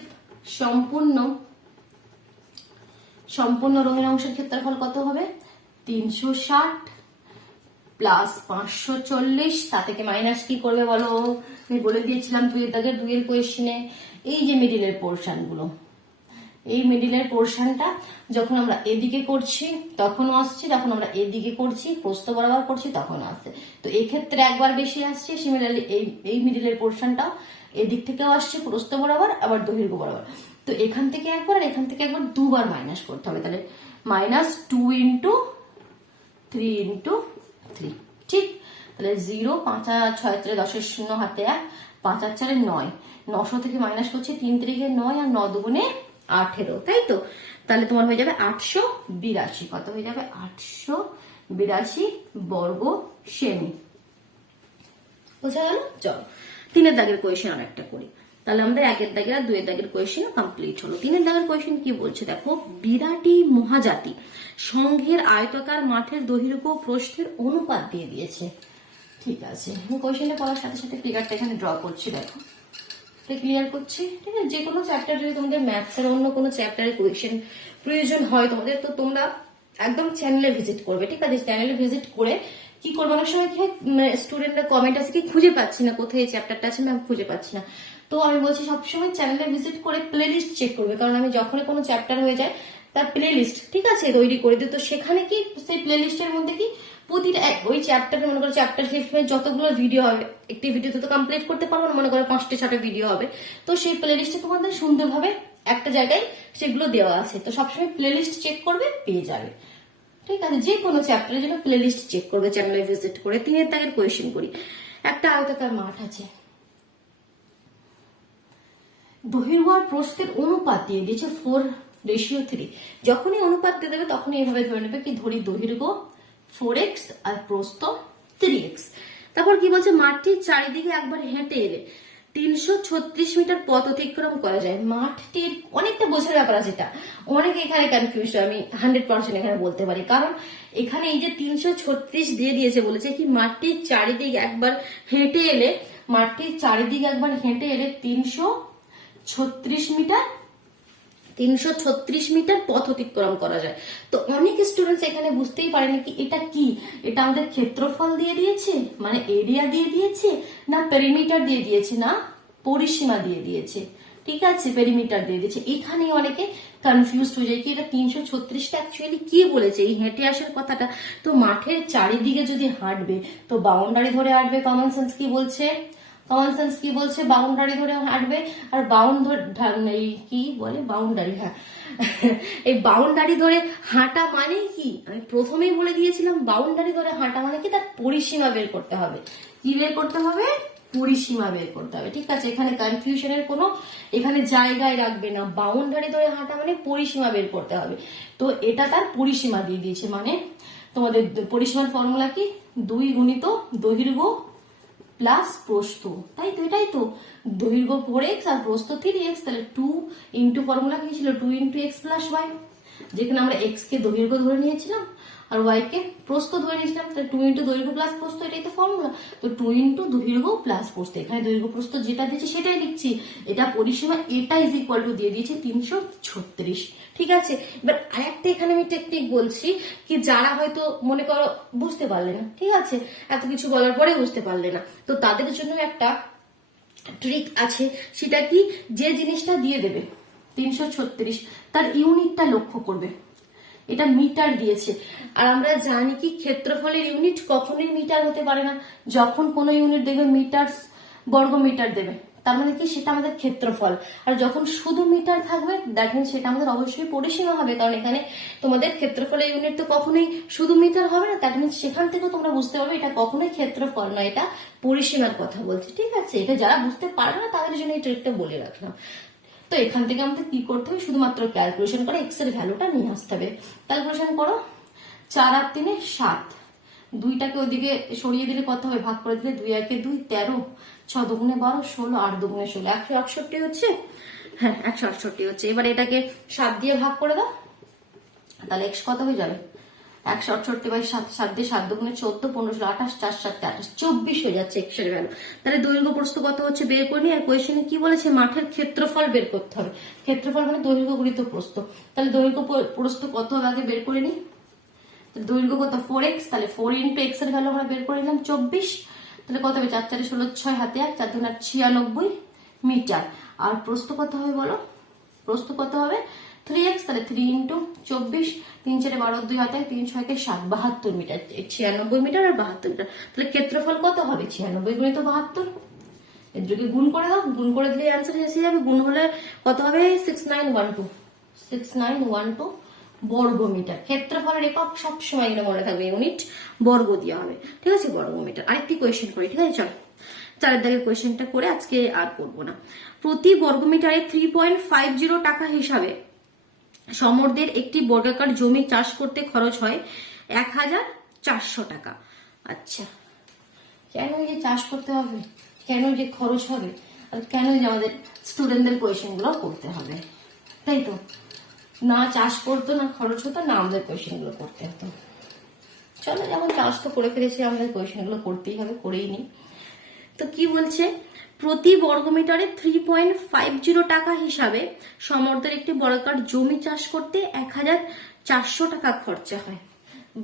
সম্পূর্ণ রঙিন অংশের ক্ষেত্রফল কত হবে 360 প্লাস 540, তা থেকে মাইনাস কি করবে বলো, আমি বলে দিয়েছিলাম 2 এর দাগের 2 এর কোয়েশ্চেনে, এই যে মিডিলের পোর্শন গুলো, এই মিডিলের পোর্শনটা যখন আমরা এদিকে করছি তখনও আসছে, যখন আমরা এদিকে করছি প্রস্থ বরাবর করছি তখনও আসছে। তো এই ক্ষেত্রে একবার বেশি আসছে, সিমিলারলি এই মিডিলের পোর্শনটাও এদিক থেকেও আসছে প্রস্থ বরাবর আবার দৈর্ঘ্য বরাবর। তো এখান থেকে একবার আর এখান থেকে একবার দুবার মাইনাস করতে হবে, তাহলে -2 × 3 × 3, ঠিক। তাহলে 0, 5 আর 6 3 10 0 হাতে 1, 5 আর 4 9, 900 থেকে মাইনাস করছি 3 3 9 আর 9 দুগুণে 18, তাই তো। তাহলে তোমার হয়ে যাবে 882, কত হয়ে যাবে 882 বর্গ সেমি, বোঝা গেল। চলো 3 এর দাগের কোয়েশ্চেন আর একটা করি, তাহলে আমাদের 1 এর দাগের আর 2 এর দাগের কোয়েশ্চেন কমপ্লিট হলো। 3 এর দাগের কোয়েশ্চেন কি বলছে দেখো, বিরাটি মহাজাতি সংঘের আয়তাকার মাঠের দৈর্ঘ্য প্রস্থের অনুপাত দিয়ে দিয়েছে, ঠিক আছে। আমি কোয়েশ্চেনটা পড়ার সাথে সাথে ফিগারটা এখানে ড্র করছি, দেখো ক্লিয়ার করছি, ঠিক আছে। যে কোনো চ্যাপ্টার যদি তোমাদের ম্যাথস এর অন্য কোনো চ্যাপ্টারের কোয়েশ্চেন প্রয়োজন হয় তোমাদের, তো তোমরা একদম চ্যানেলে ভিজিট করবে, ঠিক আছে। চ্যানেলে ভিজিট করে কি করবে, অনেক সময় কি স্টুডেন্টরা কমেন্ট আছে কি খুঁজে পাচ্ছি না কোথায় এই চ্যাপ্টারটা আছে, ম্যাম খুঁজে পাচ্ছি না। তো আমি বলছি সবসময় চ্যানেলে ভিজিট করে প্লে লিস্ট চেক করবে, কারণ আমি যখনই কোনো চ্যাপ্টার হয়ে যায় তার প্লে লিস্ট, ঠিক আছে, তৈরি করে দিই। তো সেখানে কি সেই প্লে লিস্টের মধ্যে কি প্রতিটা ওই চ্যাপ্টারে মনে করো চ্যাপ্টার শেষে যতগুলো ভিডিও হবে, একটি ভিডিওতে তো কমপ্লিট করতে পারবো না, মনে করো 5টা 6টা ভিডিও হবে, তো সেই প্লে লিস্টে তোমাদের সুন্দরভাবে একটা জায়গায় সেগুলো দেওয়া আছে। তো সবসময় প্লে লিস্ট চেক করবে, পেয়ে যাবে, ঠিক আছে। যে কোনো চ্যাপ্টারের জন্য প্লে লিস্ট চেক করবে চ্যানেলে ভিজিট করে। 3 এর দাগের কোয়েশ্চেন করি, একটা আয়তাকার মাঠ আছে, দৈর্ঘ্য আর প্রস্থের অনুপাত দিয়ে দিয়েছে 4:3। যখনই অনুপাত দিয়ে দেবে তখনই এভাবে ধরে নেবে কি, ধরি দৈর্ঘ্য 4x আর প্রস্থ 3x। তারপর কি বলছে, মাঠটির চারিদিকে একবার হেঁটে এলে 336 মিটার পথ অতিক্রম করা যায়। মাঠটির অনেকটা বোঝার ব্যাপার আছে, এটা অনেকে এখানে কনফিউজ, আমি 100% এখানে বলতে পারি, কারণ এখানে এই যে 336 দিয়ে দিয়েছে, বলেছে কি মাঠটির চারিদিকে একবার হেঁটে এলে, মাঠটির চারিদিকে একবার হেঁটে এলে 336 মিটার পথ অতিক্রম করা যায়। তো অনেক স্টুডেন্টস এখানে বুঝতেই পারেনি কি এটা কি, এটা আমাদের ক্ষেত্রফল দিয়ে দিয়েছে মানে এরিয়া দিয়ে দিয়েছে, না পেরিমিটার দিয়ে দিয়েছে, না পরিসীমা দিয়ে দিয়েছে, ঠিক আছে, পেরিমিটার দিয়ে দিয়েছে। এখানে অনেকে কনফিউজ হয়ে যায় কি এটা 336টা অ্যাকচুয়ালি কি বলেছে, এই হেঁটে আসার কথাটা। তো মাঠের চারিদিকে যদি হাঁটবে তো বাউন্ডারি ধরে হাঁটবে, কমন সেন্স কি বলছে, কমন সেন্স কি বলছে, বাউন্ডারি ধরে হাঁটবে। আর এই কি বলে বাউন্ডারি, হ্যাঁ এই বাউন্ডারি ধরে হাঁটা মানে কি, আমি প্রথমেই বলে দিয়েছিলাম বাউন্ডারি ধরে হাঁটা মানে কি, তার পরিসীমা বের করতে হবে। কি বের করতে হবে, পরিসীমা বের করতে হবে, ঠিক আছে। এখানে কনফিউশনের কোনো এখানে জায়গায় রাখবে না, বাউন্ডারি ধরে হাঁটা মানে পরিসীমা বের করতে হবে। তো এটা তার পরিসীমা দিয়ে দিয়েছে, মানে তোমাদের পরিসীমার ফর্মুলা কি, 2 গুণিত দৈর্ঘ্য প্লাস প্রস্থ, তাই তো, এটাই তো, দৈর্ঘ্য 4x আর প্রস্থ 3x, তাহলে 2 ইন্টু ফর্মুলা কি ছিল 2 ইন্টু এক্স প্লাস ওয়াই, যেখানে আমরা এক্স কে দৈর্ঘ্য ধরে নিয়েছিলাম আর ওয়াই কে প্রস্থ ধরে নিয়েছিলাম, তাহলে 2 ইন্টু দৈর্ঘ্য প্লাস প্রস্থ, এটাই তো ফর্মুলা। তো 2 ইন্টু দৈর্ঘ্য প্লাস প্রস্থ, এখানে দৈর্ঘ্য প্রস্থ যেটা দিয়েছে সেটাই লিখছি, এটা পরিসীমা, এটা ইজ ইকুয়াল টু দিয়ে দিয়েছে 336, ঠিক আছে। এবার আরেকটা এখানে আমি টেকনিক বলছি কি, যারা হয়তো মনে করো বুঝতে পারলে না, ঠিক আছে, এত কিছু বলার পরে বুঝতে পারলে না, তো তাদের জন্য একটা ট্রিক আছে। সেটা কি, যে জিনিসটা দিয়ে দেবে 336 তার ইউনিটটা লক্ষ্য করবে, এটা মিটার দিয়েছে। আর আমরা জানি কি ক্ষেত্রফলের ইউনিট কখনোই মিটার হতে পারে না, যখন কোনো ইউনিট দেখবে মিটার বর্গ মিটার দেবে তার মানে কি সেটা আমাদের ক্ষেত্রফল, আর যখন শুধু মিটার থাকবে দেখেন সেটা আমাদের অবশ্যই পরিসীমা হবে, কারণ এখানে তোমাদের ক্ষেত্রফলের ইউনিট তো কখনোই শুধু মিটার হবে না, দ্যাট মিনস সেখান থেকেও তোমরা বুঝতে পারবে এটা কখনোই ক্ষেত্রফল নয়, এটা পরিসীমার কথা বলছে, ঠিক আছে। এটা যারা বুঝতে পারবে না তাদের জন্য এই ট্রিকটা বলে রাখলাম। তো এখান থেকে আমাদের কি করতে হবে, শুধুমাত্র ক্যালকুলেশন করে এক্স এর ভ্যালুটা নিয়ে আসতে হবে। ক্যালকুলেশন করো, 4 আর 3 7, দুইটাকে ওইদিকে সরিয়ে দিলে কত হবে, ভাগ করে দিলে 2 একে 2, 13, 6 দুগুণে 12, 16, 8 দুগুণে 16, 168 হচ্ছে, হ্যাঁ 168 হচ্ছে। এবার এটাকে 7 দিয়ে ভাগ করে দাও, তাহলে এক্স কত হয়ে যাবে, 168/7, 7 দিয়ে 7 দুগুণে 14, 15, 16, 28, 4 7 28, 24 হয়ে যাচ্ছে এক্স এর ভ্যালু। তাহলে দৈর্ঘ্য প্রস্থ কত হচ্ছে বের করে নি, আর কোয়েশ্চেনে কি বলেছে মাঠের ক্ষেত্রফল বের করতে হবে, ক্ষেত্রফল মানে দৈর্ঘ্য গুণিত প্রস্থ, তাহলে দৈর্ঘ্য প্রস্থ কত হবে আগে বের করে নি, দৈর্ঘ্য কত 4x, তাহলে 4 ইন্টু এক্স এর ভ্যালু আমরা বের করে নিলাম 24, তাহলে কত হবে 4 4 16, 6 হাতে 1, 4 2 96 মিটার। আর প্রস্থ কত হবে বলো, প্রস্থ কত হবে 3x, তাহলে 3 ইন্টু 24, 3 4 12, 2 হাতে 3 6 কে 7, 72 মিটার, 96 মিটার আর 72 মিটার। তাহলে ক্ষেত্রফল কত হবে 96 গুণিত 72, এর যোগে গুণ করে দাও, গুণ করে দিলে অ্যান্সার এসে যাবে, গুণ হলে কত হবে 6912 বর্গ মিটার। ক্ষেত্রফলের একক সবসময় এখানে মনে থাকবে ইউনিট বর্গ দেওয়া হবে, ঠিক আছে, বর্গ মিটার। আরেকটি কোয়েশ্চেন করি, ঠিক আছে, চলো 4 দাগের কোয়েশ্চেনটা করে আজকে আর করবো না। প্রতি বর্গ মিটারে 3.50 টাকা হিসাবে সমরদের একটি বর্গাকার জমি চাষ করতে খরচ হয় 1400 টাকা। আচ্ছা, কেন যে চাষ করতে হবে, কেন যে খরচ হবে, আর কেন যে আমাদের স্টুডেন্টদের কোয়েশ্চেন গুলো করতে হবে, তাই তো, না চাষ করতো না খরচ হতো না আমাদের কোয়েশ্চেন গুলো করতে হতো। চলো, যেমন চাষ তো করে ফেলেছি আমাদের কোয়েশ্চেন গুলো করতেই হবে, করেই নি। তো কি বলছে, প্রতি বর্গমিটারে 3.50 টাকা হিসাবে সমরদের একটি বর্গাকার জমি চাষ করতে 1400 টাকা খরচা হয়।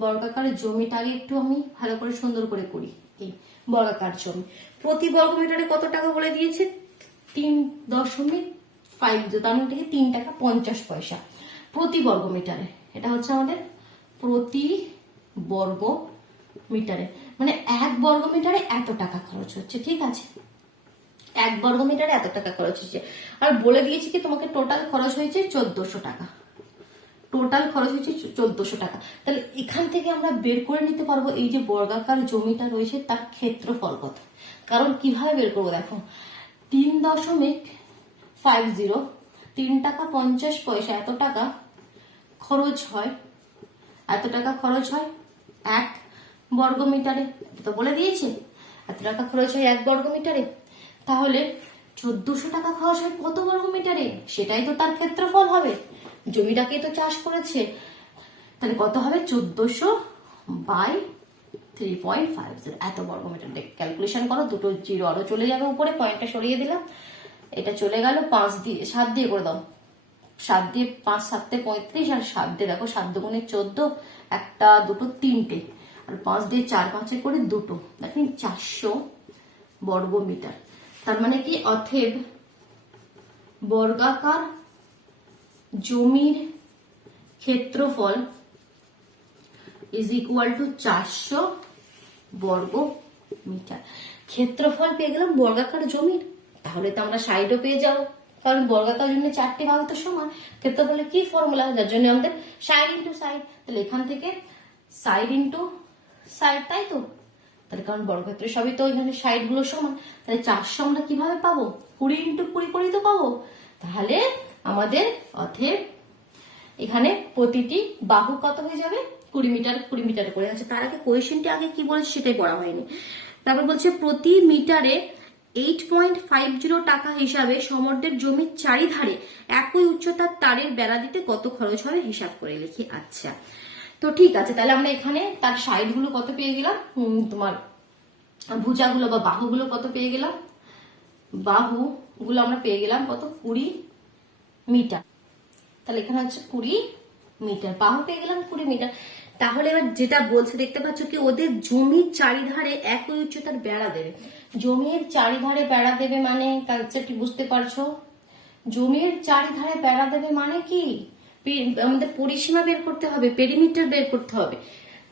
বর্গাকার জমিটাকে একটু আমি ভালো করে সুন্দর করে করি, এই বর্গাকার জমি প্রতি বর্গমিটারে কত টাকা বলে দিয়েছে 3.50, তার মানে 3 টাকা 50 পয়সা প্রতি বর্গমিটারে, এটা হচ্ছে আমাদের প্রতি বর্গ মিটারে, মানে 1 বর্গ মিটারে এত টাকা খরচ হচ্ছে, ঠিক আছে, 1 বর্গ মিটারে এত টাকা খরচ হচ্ছে। আর বলে দিয়েছি কি তোমাকে টোটাল খরচ হয়েছে 1400 টাকা, টোটাল খরচ হয়েছে 1400 টাকা। তাহলে এখান থেকে আমরা বের করে নিতে পারবো এই যে বর্গাকার জমিটা রয়েছে তার ক্ষেত্রফল কত। কারণ কিভাবে বের করবো দেখো, 3.50, 3 টাকা 50 পয়সা এত টাকা খরচ হয়, এত টাকা খরচ হয় 1 বর্গ মিটারে, তো বলে দিয়েছে এত টাকা খরচ হয় 1 বর্গ মিটারে, তাহলে 1400 টাকা খরচ হয় কত বর্গ মিটারে, সেটাই তো তার ক্ষেত্রফল হবে, জমিটাকে তো চাষ করেছে, তাহলে কত হবে 1400/3.50 এত বর্গ মিটার। ক্যালকুলেশন করো, দুটো জিরো আরো চলে যাবে উপরে, পয়েন্টটা সরিয়ে দিলাম, এটা চলে গেল 5 দিয়ে 7 দিয়ে করে দাও, 7 দিয়ে 5 7 35, আর 7 দিয়ে দেখো 7 দুগুণে 14, একটা দুটো তিনটে, আর 5 দিয়ে 4 5 করে দুটো, দেখেন 400 বর্গ মিটার। তার মানে কি অতএব বর্গাকার জমির ক্ষেত্রফল ইজ ইকুয়াল টু 400 বর্গ মিটার। ক্ষেত্রফল পেয়ে গেলাম বর্গাকার জমির, তাহলে তো আমরা সাইডও পেয়ে যাবো, কারণ বর্গাকার জন্য 4টে বাহু তো সমান। ক্ষেত্রফলের কি ফর্মুলা, যার জন্য আমাদের সাইড ইন্টু সাইড, তাহলে এখান থেকে সাইড ইন্টু সাইড, তাই তো। তাহলে কারণ বর্গক্ষেত্রে সবই তো ওইখানে সাইড গুলো সমান, তাহলে 400 আমরা কিভাবে পাবো, 20 ইন্টু 20 করেই তো পাবো। তাহলে আমাদের অতএব এখানে প্রতিটি বাহু কত হয়ে যাবে, 20 মিটার 20 মিটার করে আছে। তার আগে কোয়েশ্চেনটি আগে কি বলেছে সেটাই পড়া হয়নি। তারপর বলছে প্রতি মিটারে 8.50 টাকা হিসাবে সমুদ্রের জমির চারিধারে একই উচ্চতার তারের বেড়া দিতে কত খরচ হবে হিসাব করে লিখি। আচ্ছা, তো ঠিক আছে, তাহলে আমরা এখানে তার সাইড গুলো কত পেয়ে গেলাম, তোমার ভুজাগুলো বা বাহুগুলো কত পেয়ে গেলাম, বাহুগুলো আমরা পেয়ে গেলাম কত, 20 মিটার। তাহলে এখানে হচ্ছে 20 মিটার, বাহু পেয়ে গেলাম 20 মিটার। তাহলে এবার যেটা বলছে দেখতে পাচ্ছ কি, ওদের জমির চারিধারে একই উচ্চতার বেড়া দেবে। জমির চারিধারে বেড়া দেবে মানে কনসেপ্টটি বুঝতে পারছো, জমির চারিধারে বেড়া দেবে মানে কি, আমাদের পরিসীমা বের করতে হবে, পেরিমিটার বের করতে হবে।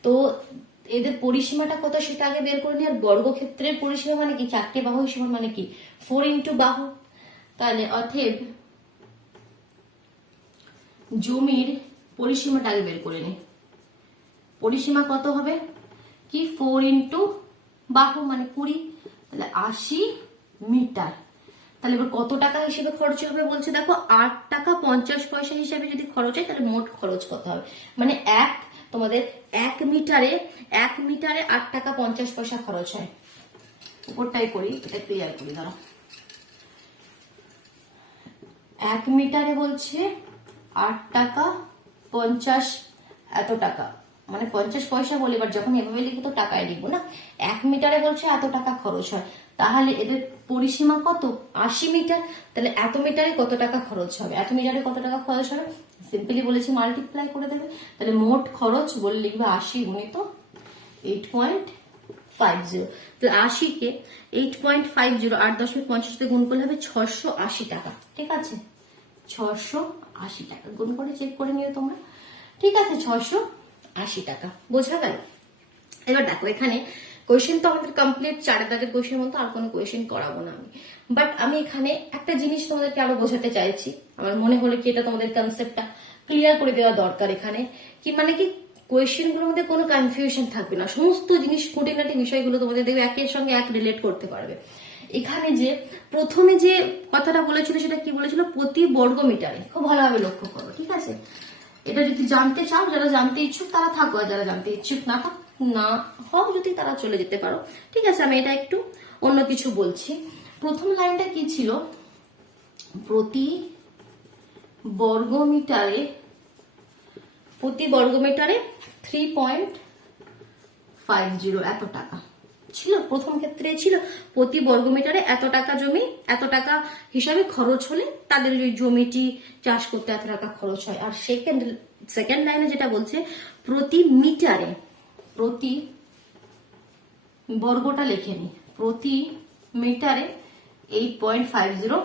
তো এদের পরিসীমাটা কত সেটা আগে বের করে নি। আর বর্গক্ষেত্রের পরিসীমা মানে কি, 4টে বাহু সীমা মানে কি 4 ইন্টু বাহু। তাহলে অতএব জমির পরিসীমাটা আগে বের করে নি। পরিসীমা কত হবে কি, 4 ইন্টু বাহু মানে 20, তাহলে 80 মিটার। তাহলে এবার কত টাকা হিসেবে খরচ হবে বলছে, দেখো 8 টাকা 50 পয়সা হিসেবে যদি খরচ হয় তাহলে মোট খরচ কত হবে, মানে তোমাদের 1 মিটারে 8 টাকা 50 পয়সা খরচ হয়। উপরটাই করি, এটা ক্লিয়ার করি দাঁড়াও। 1 মিটারে বলছে 8 টাকা 50 এত টাকা, মানে 50 পয়সা বলে, এবার যখন এভাবে লিখবো তো টাকায় লিখবো না। 1 মিটারে বলছে এত টাকা খরচ হয়, তাহলে এদের পরিসীমা কত, 80 মিটার। তাহলে এত মিটারে কত টাকা খরচ হবে, এত মিটারে কত টাকা খরচ হবে, সিম্পলি বলেছি মাল্টিপ্লাই করে দেবে। তাহলে মোট খরচ বলে লিখবে 80 গুণিত 8.50। তাহলে 80 কে 8.50 8.50 তে গুণ করলে হবে 680 টাকা। ঠিক আছে, 680 টাকা গুণ করে চেক করে নিও তোমরা। ঠিক আছে, 680 টাকা, বোঝা গেল। এবার দেখো এখানে কোয়েশ্চেন তো আমাদের কমপ্লিট, 4 দাগের কোয়েশ্চেন মতো আর কোনো কোয়েশ্চেন করাবো না আমি। বাট আমি এখানে একটা জিনিস তোমাদেরকে আরো বোঝাতে চাইছি, আমার মনে হলো কি এটা তোমাদের কনসেপ্টটা ক্লিয়ার করে দেওয়া দরকার এখানে, কি মানে কি কোয়েশ্চেন গুলোর মধ্যে কোনো কনফিউশন থাকবে না, সমস্ত জিনিস খুঁটিনাটি বিষয়গুলো তোমাদের দেখবে একের সঙ্গে এক রিলেট করতে পারবে। এখানে যে প্রথমে যে কথাটা বলেছিল সেটা কি বলেছিল, প্রতি বর্গ মিটারে, খুব ভালোভাবে লক্ষ্য করো। ঠিক আছে, এটা যদি জানতে চাও, যারা জানতে ইচ্ছুক তারা থাকো, আর যারা জানতে ইচ্ছুক না হও যদি তারা চলে যেতে পারো। ঠিক আছে, আমি এটা একটু অন্য কিছু বলছি। প্রথম লাইনটা কি ছিল, প্রতি বর্গমিটারে 3.50 এত টাকা ছিল। প্রথম ক্ষেত্রে ছিল প্রতি বর্গমিটারে এত টাকা জমি, এত টাকা হিসাবে খরচ হলে তাদের ওই জমিটি চাষ করতে এত টাকা খরচ হয়। আর সেকেন্ড লাইনে যেটা বলছে প্রতি মিটারে, প্রতি বর্গটা লিখে নি, প্রতি মিটারে 8.50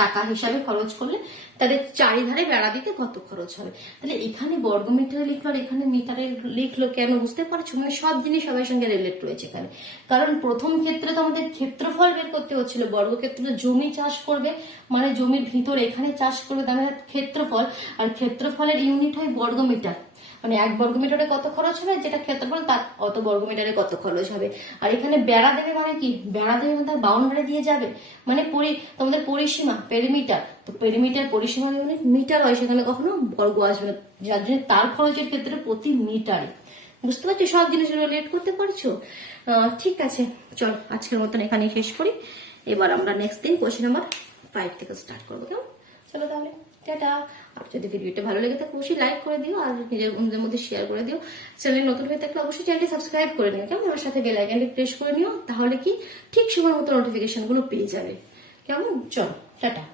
টাকা হিসাবে খরচ করলে তাদের চারিধারে বেড়া দিতে কত খরচ হবে। তাহলে এখানে বর্গ মিটারে লিখলো আর এখানে মিটারে লিখলো কেন, বুঝতে পারছো, মানে সব জিনিস সবার সঙ্গে রিলেট রয়েছে এখানে। কারণ প্রথম ক্ষেত্রে তো আমাদের ক্ষেত্রফল বের করতে হচ্ছিল, বর্গক্ষেত্রে জমি চাষ করবে মানে জমির ভিতর এখানে চাষ করবে, তাহলে ক্ষেত্রফল, আর ক্ষেত্রফলের ইউনিট হয় বর্গ মিটার, মানে 1 বর্গ মিটারে কত খরচ হবে, যেটা ক্ষেত্রফল তার অত বর্গ মিটারে কত খরচ হবে। আর এখানে বেড়া দেবে মানে কি, বেড়া দেবে মানে তার বাউন্ডারি দিয়ে যাবে, মানে তোমাদের পরিসীমা পেরিমিটার, তো পেরিমিটার পরিসীমা ইউনিট মিটার হয়, সেখানে কখনো বর্গ আসবে না, যার জন্য তার খরচের ক্ষেত্রে প্রতি মিটারে। বুঝতে পারছো, সব জিনিস রিলেট করতে পারছো। ঠিক আছে, চল আজকের মতন এখানেই শেষ করি। এবার আমরা নেক্সট দিন কোয়েশ্চেন নাম্বার 5 থেকে স্টার্ট করবো, কেমন? চলো তাহলে টাটা। আর যদি ভিডিওটা ভালো লেগে থাকে অবশ্যই লাইক করে দিও, আর নিজের বন্ধুদের মধ্যে শেয়ার করে দিও। চ্যানেল নতুন হয়ে থাকলে অবশ্যই চ্যানেলটি সাবস্ক্রাইব করে নিও, কেমন? আমার সাথে বেল আইকনটি প্রেস করে নিও, তাহলে কি ঠিক সময় মতো নোটিফিকেশন গুলো পেয়ে যাবে, কেমন? চলো টাটা।